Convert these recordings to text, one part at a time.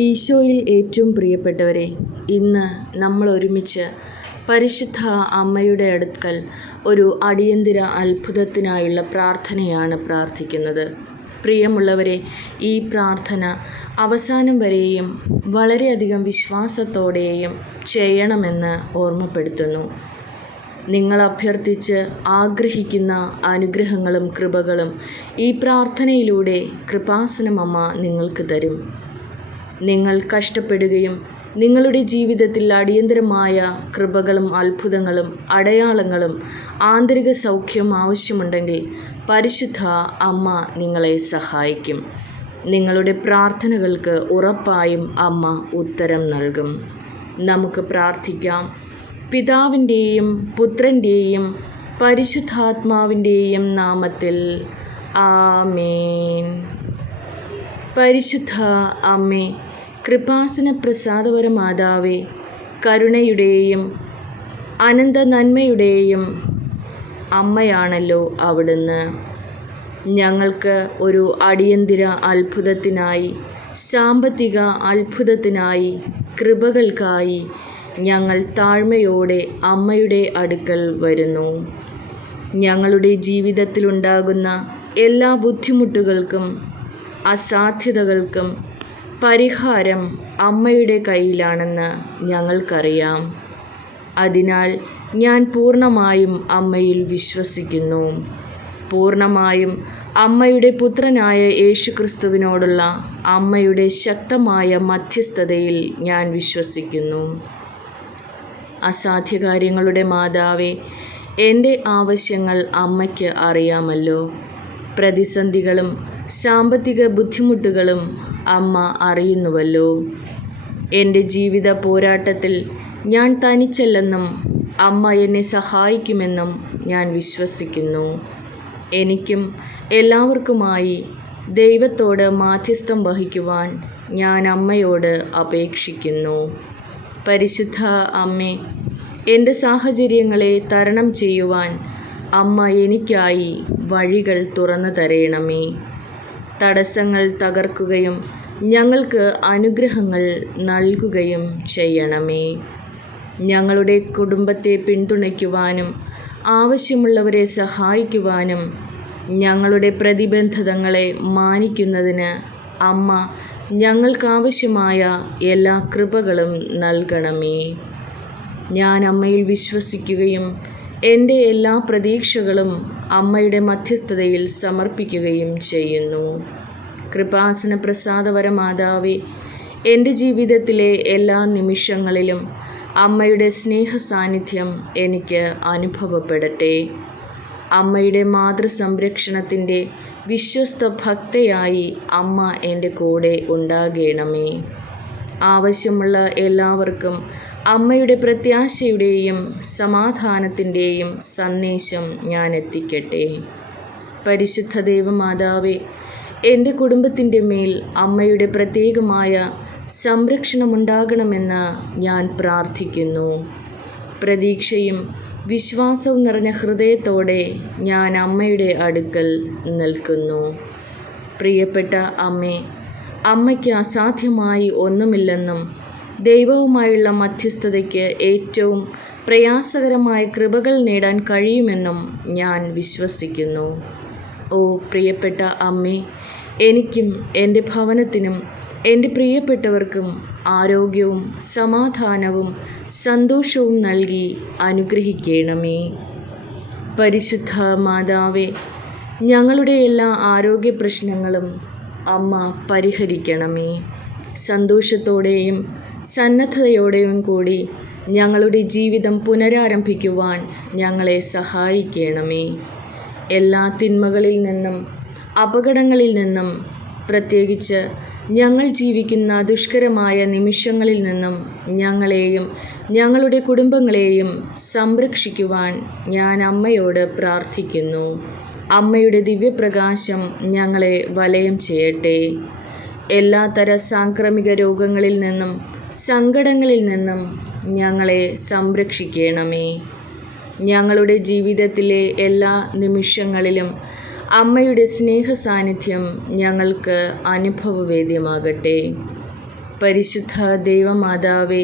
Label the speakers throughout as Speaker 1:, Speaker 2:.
Speaker 1: ഈശോയിൽ ഏറ്റവും പ്രിയപ്പെട്ടവരെ ഇന്ന് നമ്മൾ ഒരുമിച്ച് പരിശുദ്ധ അമ്മയുടെ അടുക്കൽ ഒരു അടിയന്തര അത്ഭുതത്തിനായുള്ള പ്രാർത്ഥനയാണ് പ്രാർത്ഥിക്കുന്നത്. പ്രിയമുള്ളവരെ ഈ പ്രാർത്ഥന അവസാനം വരെയും വളരെയധികം വിശ്വാസത്തോടെയും ചെയ്യണമെന്ന് ഓർമ്മപ്പെടുത്തുന്നു. നിങ്ങൾ അഭ്യർത്ഥിച്ച് ആഗ്രഹിക്കുന്ന അനുഗ്രഹങ്ങളും കൃപകളും ഈ പ്രാർത്ഥനയിലൂടെ കൃപാസനമമ്മ നിങ്ങൾക്ക് തരും. നിങ്ങൾ കഷ്ടപ്പെടുകയും നിങ്ങളുടെ ജീവിതത്തിൽ അടിയന്തരമായ കൃപകളും അത്ഭുതങ്ങളും അടയാളങ്ങളും ആന്തരിക സൗഖ്യം ആവശ്യമുണ്ടെങ്കിൽ പരിശുദ്ധ അമ്മ നിങ്ങളെ സഹായിക്കും. നിങ്ങളുടെ പ്രാർത്ഥനകൾക്ക് ഉറപ്പായും അമ്മ ഉത്തരം നൽകും. നമുക്ക് പ്രാർത്ഥിക്കാം. പിതാവിന്റെയും പുത്രന്റെയും പരിശുദ്ധാത്മാവിന്റെയും നാമത്തിൽ ആമേൻ. പരിശുദ്ധ അമ്മേ കൃപാസന പ്രസാദപര മാതാവേ കരുണയുടെയും അനന്ത നന്മയുടെയും അമ്മയാണല്ലോ അവിടുന്ന്. ഞങ്ങൾക്ക് ഒരു അടിയന്തിര അത്ഭുതത്തിനായി സാമ്പത്തിക അത്ഭുതത്തിനായി കൃപകൾക്കായി ഞങ്ങൾ താഴ്മയോടെ അമ്മയുടെ അടുക്കൽ വരുന്നു. ഞങ്ങളുടെ ജീവിതത്തിലുണ്ടാകുന്ന എല്ലാ ബുദ്ധിമുട്ടുകൾക്കും അസാധ്യതകൾക്കും പരിഹാരം അമ്മയുടെ കയ്യിലാണെന്ന് ഞങ്ങൾക്കറിയാം. അതിനാൽ ഞാൻ പൂർണമായും അമ്മയിൽ വിശ്വസിക്കുന്നു. പൂർണമായും അമ്മയുടെ പുത്രനായ യേശുക്രിസ്തുവിനോടുള്ള അമ്മയുടെ ശക്തമായ മധ്യസ്ഥതയിൽ ഞാൻ വിശ്വസിക്കുന്നു. അസാധ്യകാര്യങ്ങളുടെ മാതാവേ എന്റെ ആവശ്യങ്ങൾ അമ്മയ്ക്ക് അറിയാമല്ലോ. പ്രതിസന്ധികളും സാമ്പത്തിക ബുദ്ധിമുട്ടുകളും അമ്മ അറിയുന്നുവല്ലോ. എന്റെ ജീവിത പോരാട്ടത്തിൽ ഞാൻ തനിച്ചല്ലെന്നും അമ്മ എന്നെ സഹായിക്കുമെന്നും ഞാൻ വിശ്വസിക്കുന്നു. എനിക്കും എല്ലാവർക്കുമായി ദൈവത്തോട് മാധ്യസ്ഥം വഹിക്കുവാൻ ഞാൻ അമ്മയോട് അപേക്ഷിക്കുന്നു. പരിശുദ്ധ അമ്മേ എന്റെ സാഹചര്യങ്ങളെ തരണം ചെയ്യുവാൻ അമ്മ എനിക്കായി വഴികൾ തുറന്നു തരയണമേ തടസ്സങ്ങൾ തകർക്കുകയും ഞങ്ങൾക്ക് അനുഗ്രഹങ്ങൾ നൽകുകയും ചെയ്യണമേ. ഞങ്ങളുടെ കുടുംബത്തെ പിന്തുണയ്ക്കുവാനും ആവശ്യമുള്ളവരെ സഹായിക്കുവാനും ഞങ്ങളുടെ പ്രതിബന്ധതങ്ങളെ മാനിക്കുന്നതിന് അമ്മ ഞങ്ങൾക്കാവശ്യമായ എല്ലാ കൃപകളും നൽകണമേ. ഞാൻ അമ്മയിൽ വിശ്വസിക്കുകയും എന്റെ എല്ലാ പ്രതീക്ഷകളും അമ്മയുടെ മധ്യസ്ഥതയിൽ സമർപ്പിക്കുകയും ചെയ്യുന്നു. കൃപാസന പ്രസാദവര മാതാവേ എന്റെ ജീവിതത്തിലെ എല്ലാ നിമിഷങ്ങളിലും അമ്മയുടെ സ്നേഹ സാന്നിധ്യം എനിക്ക് അനുഭവപ്പെടട്ടെ. അമ്മയുടെ മാതൃസംരക്ഷണത്തിന്റെ വിശ്വസ്ത ഭക്തയായി അമ്മ എന്റെ കൂടെ ഉണ്ടാകണമേ. ആവശ്യമുള്ള എല്ലാവർക്കും അമ്മയുടെ പ്രത്യാശയുടെയും സമാധാനത്തിന്റെയും സന്ദേശം ഞാൻ എത്തിക്കട്ടെ പരിശുദ്ധ ദേവമാതാവേ എന്റെ കുടുംബത്തിന്റെ മേൽ അമ്മയുടെ പ്രത്യേകമായ സംരക്ഷണമുണ്ടാകണമെന്ന് ഞാൻ പ്രാർത്ഥിക്കുന്നു. പ്രതീക്ഷയും വിശ്വാസവും നിറഞ്ഞ ഹൃദയത്തോടെ ഞാൻ അമ്മയുടെ അടുക്കൽ നിൽക്കുന്നു. പ്രിയപ്പെട്ട അമ്മേ അമ്മയ്ക്ക് അസാധ്യമായി ഒന്നുമില്ലെന്നും ദൈവവുമായുള്ള മധ്യസ്ഥതയ്ക്ക് ഏറ്റവും പ്രയാസകരമായ കൃപകൾ നേടാൻ കഴിയുമെന്നും ഞാൻ വിശ്വസിക്കുന്നു. ഓ പ്രിയപ്പെട്ട അമ്മേ എനിക്കും എന്റെ ഭവനത്തിനും എന്റെ പ്രിയപ്പെട്ടവർക്കും ആരോഗ്യവും സമാധാനവും സന്തോഷവും നൽകി അനുഗ്രഹിക്കണമേ. പരിശുദ്ധ മാതാവേ ഞങ്ങളുടെ എല്ലാ ആരോഗ്യ പ്രശ്നങ്ങളും അമ്മ പരിഹരിക്കണമേ. സന്തോഷത്തോടെയും സന്നദ്ധതയോടെയും കൂടി ഞങ്ങളുടെ ജീവിതം പുനരാരംഭിക്കുവാൻ ഞങ്ങളെ സഹായിക്കണമേ. എല്ലാ തിന്മകളിൽ നിന്നും അപകടങ്ങളിൽ നിന്നും പ്രത്യേകിച്ച് ഞങ്ങൾ ജീവിക്കുന്ന ദുഷ്കരമായ നിമിഷങ്ങളിൽ നിന്നും ഞങ്ങളെയും ഞങ്ങളുടെ കുടുംബങ്ങളെയും സംരക്ഷിക്കുവാൻ ഞാൻ അമ്മയോട് പ്രാർത്ഥിക്കുന്നു. അമ്മയുടെ ദിവ്യപ്രകാശം ഞങ്ങളെ വലയം ചെയ്യട്ടെ. എല്ലാത്തര സാംക്രമിക രോഗങ്ങളിൽ നിന്നും സങ്കടങ്ങളിൽ നിന്നും ഞങ്ങളെ സംരക്ഷിക്കണമേ. ഞങ്ങളുടെ ജീവിതത്തിലെ എല്ലാ നിമിഷങ്ങളിലും അമ്മയുടെ സ്നേഹ സാന്നിധ്യം ഞങ്ങൾക്ക് അനുഭവവേദ്യമാകട്ടെ. പരിശുദ്ധ ദൈവമാതാവേ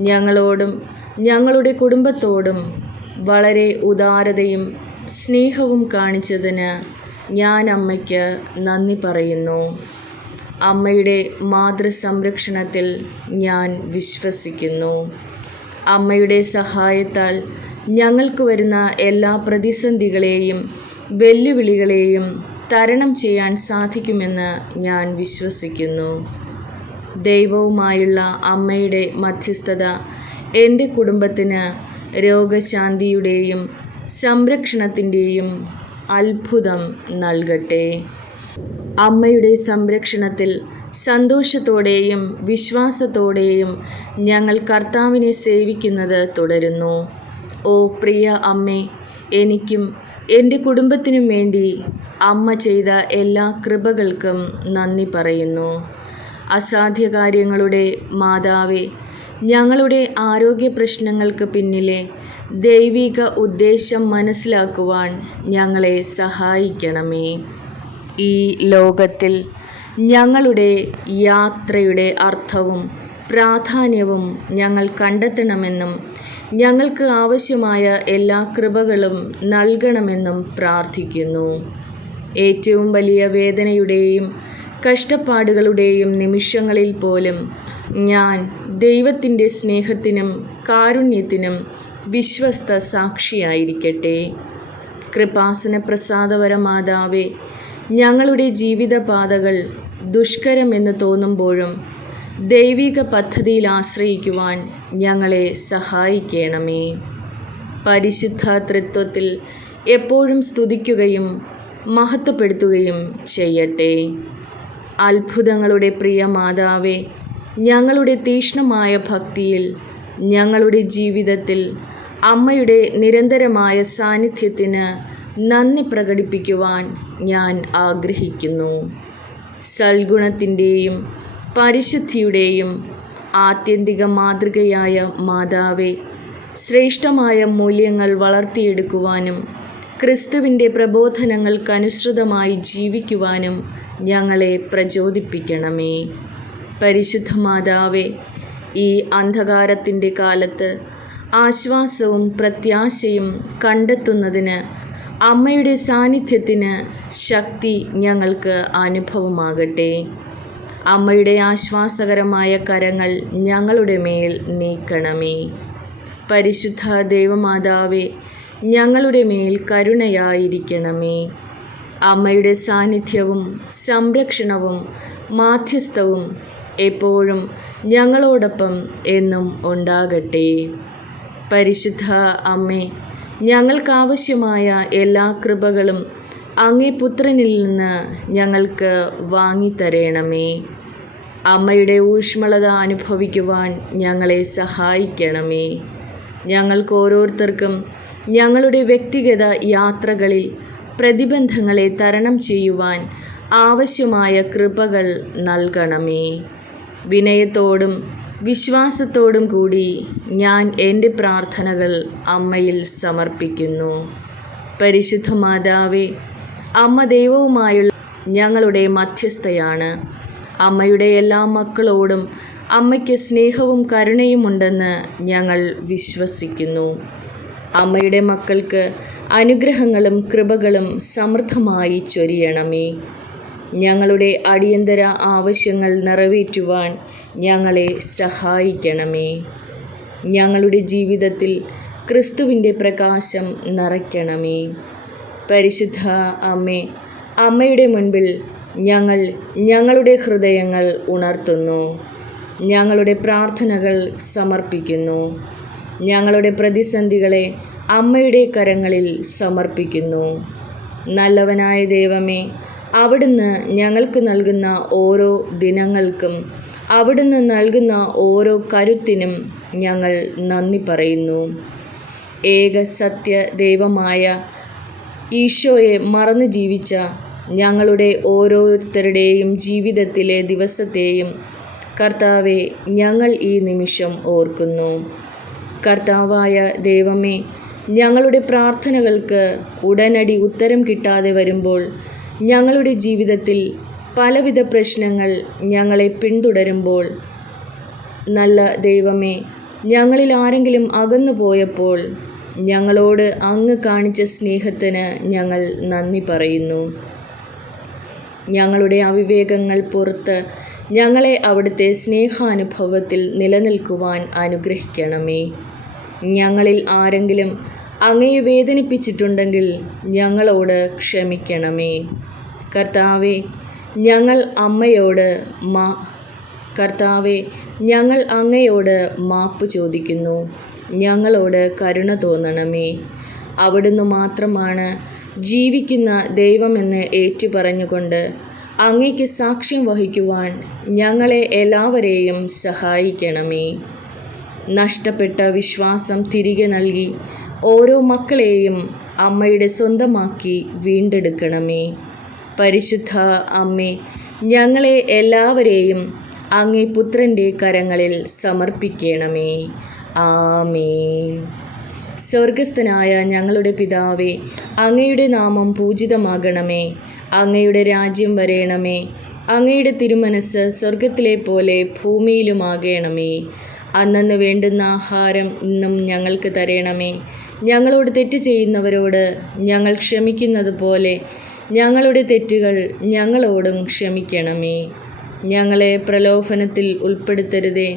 Speaker 1: ഞങ്ങളോടും ഞങ്ങളുടെ കുടുംബത്തോടും വളരെ ഉദാരതയും സ്നേഹവും കാണിച്ചതിന് ഞാൻ അമ്മയ്ക്ക് നന്ദി പറയുന്നു. അമ്മയുടെ മാതൃസംരക്ഷണത്തിൽ ഞാൻ വിശ്വസിക്കുന്നു. അമ്മയുടെ സഹായത്താൽ ഞങ്ങൾക്ക് വരുന്ന എല്ലാ പ്രതിസന്ധികളെയും വെല്ലുവിളികളെയും തരണം ചെയ്യാൻ സാധിക്കുമെന്ന് ഞാൻ വിശ്വസിക്കുന്നു. ദൈവവുമായുള്ള അമ്മയുടെ മധ്യസ്ഥത എന്റെ കുടുംബത്തിന് രോഗശാന്തിയുടെയും സംരക്ഷണത്തിന്റെയും അത്ഭുതം നൽകട്ടെ. അമ്മയുടെ സംരക്ഷണത്തിൽ സന്തോഷത്തോടെയും വിശ്വാസത്തോടെയും ഞങ്ങൾ കർത്താവിനെ സേവിക്കുന്നത് തുടരുന്നു. ഓ പ്രിയ അമ്മേ എനിക്കും എന്റെ കുടുംബത്തിനും വേണ്ടി അമ്മ ചെയ്ത എല്ലാ കൃപകൾക്കും നന്ദി പറയുന്നു. അസാധ്യ കാര്യങ്ങളുടെ മാതാവേ ഞങ്ങളുടെ ആരോഗ്യ പ്രശ്നങ്ങൾക്ക് പിന്നിലെ ദൈവിക ഉദ്ദേശം മനസ്സിലാക്കുവാൻ ഞങ്ങളെ സഹായിക്കണമേ. ഈ ലോകത്തിൽ ഞങ്ങളുടെ യാത്രയുടെ അർത്ഥവും പ്രാധാന്യവും ഞങ്ങൾ കണ്ടെത്തണമെന്നും ഞങ്ങൾക്ക് ആവശ്യമായ എല്ലാ കൃപകളും നൽകണമെന്നും പ്രാർത്ഥിക്കുന്നു. ഏറ്റവും വലിയ വേദനയുടെയും കഷ്ടപ്പാടുകളുടെയും നിമിഷങ്ങളിൽ പോലും ഞാൻ ദൈവത്തിന്റെ സ്നേഹത്തിനും കാരുണ്യത്തിനും വിശ്വസ്ത സാക്ഷിയായിരിക്കട്ടെ. കൃപാസന പ്രസാദപരമാതാവേ ഞങ്ങളുടെ ജീവിതപാതകൾ ദുഷ്കരമെന്ന് തോന്നുമ്പോഴും ദൈവിക പദ്ധതിയിൽ ആശ്രയിക്കുവാൻ ഞങ്ങളെ സഹായിക്കണമേ. പരിശുദ്ധ തൃത്വത്തിൽ എപ്പോഴും സ്തുതിക്കുകയും മഹത്വപ്പെടുത്തുകയും ചെയ്യട്ടെ. അത്ഭുതങ്ങളുടെ പ്രിയ മാതാവേ ഞങ്ങളുടെ തീഷ്ണമായ ഭക്തിയിൽ ഞങ്ങളുടെ ജീവിതത്തിൽ അമ്മയുടെ നിരന്തരമായ സാന്നിധ്യത്തിന് നന്ദി പ്രകടിപ്പിക്കുവാൻ ഞാൻ ആഗ്രഹിക്കുന്നു. സൽഗുണത്തിന്റെയും പരിശുദ്ധിയുടെയും ആത്യന്തിക മാതൃകയായ മാതാവെ ശ്രേഷ്ഠമായ മൂല്യങ്ങൾ വളർത്തിയെടുക്കുവാനും ക്രിസ്തുവിന്റെ പ്രബോധനങ്ങൾക്കനുസൃതമായി ജീവിക്കുവാനും ഞങ്ങളെ പ്രചോദിപ്പിക്കണമേ. പരിശുദ്ധ മാതാവെ ഈ അന്ധകാരത്തിന്റെ കാലത്ത് ആശ്വാസവും പ്രത്യാശയും കണ്ടെത്തുന്നതിന് അമ്മയുടെ സാന്നിധ്യത്തിന് ശക്തി ഞങ്ങൾക്ക് അനുഭവമാകട്ടെ. അമ്മയുടെ ആശ്വാസകരമായ കരങ്ങൾ ഞങ്ങളുടെ മേൽ നീക്കണമേ. പരിശുദ്ധ ദൈവമാതാവെ ഞങ്ങളുടെ മേൽ കരുണയായിരിക്കണമേ. അമ്മയുടെ സാന്നിധ്യവും സംരക്ഷണവും മാധ്യസ്ഥവും എപ്പോഴും ഞങ്ങളോടൊപ്പം എന്നും ഉണ്ടാകട്ടെ. പരിശുദ്ധ അമ്മേ ഞങ്ങൾക്കാവശ്യമായ എല്ലാ കൃപകളും അങ്ങേ പുത്രനിൽ നിന്ന് ഞങ്ങൾക്ക് വാങ്ങിത്തരയണമേ അമ്മയുടെ ഊഷ്മളത അനുഭവിക്കുവാൻ ഞങ്ങളെ സഹായിക്കണമേ. ഞങ്ങൾക്ക് ഓരോരുത്തർക്കും ഞങ്ങളുടെ വ്യക്തിഗത യാത്രകളിൽ പ്രതിബന്ധങ്ങളെ തരണം ചെയ്യുവാൻ ആവശ്യമായ കൃപകൾ നൽകണമേ. വിനയത്തോടും വിശ്വാസത്തോടും കൂടി ഞാൻ എന്റെ പ്രാർത്ഥനകൾ അമ്മയിൽ സമർപ്പിക്കുന്നു. പരിശുദ്ധ മാതാവേ അമ്മ ദൈവവുമായുള്ള ഞങ്ങളുടെ മധ്യസ്ഥയാണ്. അമ്മയുടെ എല്ലാ മക്കളോടും അമ്മയ്ക്ക് സ്നേഹവും കരുണയുമുണ്ടെന്ന് ഞങ്ങൾ വിശ്വസിക്കുന്നു. അമ്മയുടെ മക്കൾക്ക് അനുഗ്രഹങ്ങളും കൃപകളും സമൃദ്ധമായി ചൊരിയണമേ. ഞങ്ങളുടെ അടിയന്തര ആവശ്യങ്ങൾ നിറവേറ്റുവാൻ ഞങ്ങളെ സഹായിക്കണമേ. ഞങ്ങളുടെ ജീവിതത്തിൽ ക്രിസ്തുവിന്റെ പ്രകാശം നിറയ്ക്കണമേ. പരിശുദ്ധ അമ്മേ അമ്മയുടെ മുൻപിൽ ഞങ്ങൾ ഞങ്ങളുടെ ഹൃദയങ്ങൾ ഉണർത്തുന്നു. ഞങ്ങളുടെ പ്രാർത്ഥനകൾ സമർപ്പിക്കുന്നു. ഞങ്ങളുടെ പ്രതിസന്ധികളെ അമ്മയുടെ കരങ്ങളിൽ സമർപ്പിക്കുന്നു. നല്ലവനായ ദൈവമേ അവിടുന്ന് ഞങ്ങൾക്ക് നൽകുന്ന ഓരോ ദിനങ്ങൾക്കും അവിടുന്ന് നൽകുന്ന ഓരോ കരുത്തിനും ഞങ്ങൾ നന്ദി പറയുന്നു. ഏക സത്യ ദൈവമായ ഈശോയെ മറന്നു ജീവിച്ച ഞങ്ങളുടെ ഓരോരുത്തരുടെയും ജീവിതത്തിലെ ദിവസത്തെയും കർത്താവെ ഞങ്ങൾ ഈ നിമിഷം ഓർക്കുന്നു. കർത്താവായ ദൈവമേ ഞങ്ങളുടെ പ്രാർത്ഥനകൾക്ക് ഉടനടി ഉത്തരം കിട്ടാതെ വരുമ്പോൾ ഞങ്ങളുടെ ജീവിതത്തിൽ പലവിധ പ്രശ്നങ്ങൾ ഞങ്ങളെ പിന്തുടരുമ്പോൾ നല്ല ദൈവമേ ഞങ്ങളിൽ ആരെങ്കിലും അകന്നു പോയപ്പോൾ ഞങ്ങളോട് അങ്ങ് കാണിച്ച സ്നേഹത്തിന് ഞങ്ങൾ നന്ദി പറയുന്നു. ഞങ്ങളുടെ അവിവേകങ്ങൾ പുറത്ത് ഞങ്ങളെ അവിടുത്തെ സ്നേഹാനുഭവത്തിൽ നിലനിൽക്കുവാൻ അനുഗ്രഹിക്കണമേ. ഞങ്ങളിൽ ആരെങ്കിലും അങ്ങയെ വേദനിപ്പിച്ചിട്ടുണ്ടെങ്കിൽ ഞങ്ങളോട് ക്ഷമിക്കണമേ. കർത്താവെ ഞങ്ങൾ അമ്മയോട് മാ കർത്താവെ ഞങ്ങൾ അങ്ങയോട് മാപ്പ് ചോദിക്കുന്നു. ഞങ്ങളോട് കരുണ തോന്നണമേ. അവിടുന്ന് മാത്രമാണ് ജീവിക്കുന്ന ദൈവമെന്ന് ഏറ്റുപറഞ്ഞുകൊണ്ട് അങ്ങയ്ക്ക് സാക്ഷ്യം വഹിക്കുവാൻ ഞങ്ങളെ എല്ലാവരെയും സഹായിക്കണമേ. നഷ്ടപ്പെട്ട വിശ്വാസം തിരികെ നൽകി ഓരോ മക്കളെയും അമ്മയുടെ സ്വന്തമാക്കി വീണ്ടെടുക്കണമേ. പരിശുദ്ധ അമ്മേ ഞങ്ങളെ എല്ലാവരെയും അങ്ങേ പുത്രന്റെ കരങ്ങളിൽ സമർപ്പിക്കണമേ. ആമേൻ. സ്വർഗസ്ഥനായ ഞങ്ങളുടെ പിതാവേ അങ്ങയുടെ നാമം പൂജിതമാകണമേ. അങ്ങയുടെ രാജ്യം വരേണമേ. അങ്ങയുടെ തിരുമനസ് സ്വർഗത്തിലെ പോലെ ഭൂമിയിലുമാകണമേ. അന്നന്ന് വേണ്ടുന്ന ആഹാരം ഇന്നും ഞങ്ങൾക്ക് തരേണമേ. ഞങ്ങളോട് തെറ്റ് ചെയ്യുന്നവരോട് ഞങ്ങൾ ക്ഷമിക്കുന്നത് പോലെ ഞങ്ങളുടെ തെറ്റുകൾ ഞങ്ങളോടും ക്ഷമിക്കണമേ. ഞങ്ങളെ പ്രലോഭനത്തിൽ ഉൾപ്പെടുത്തരുതേ.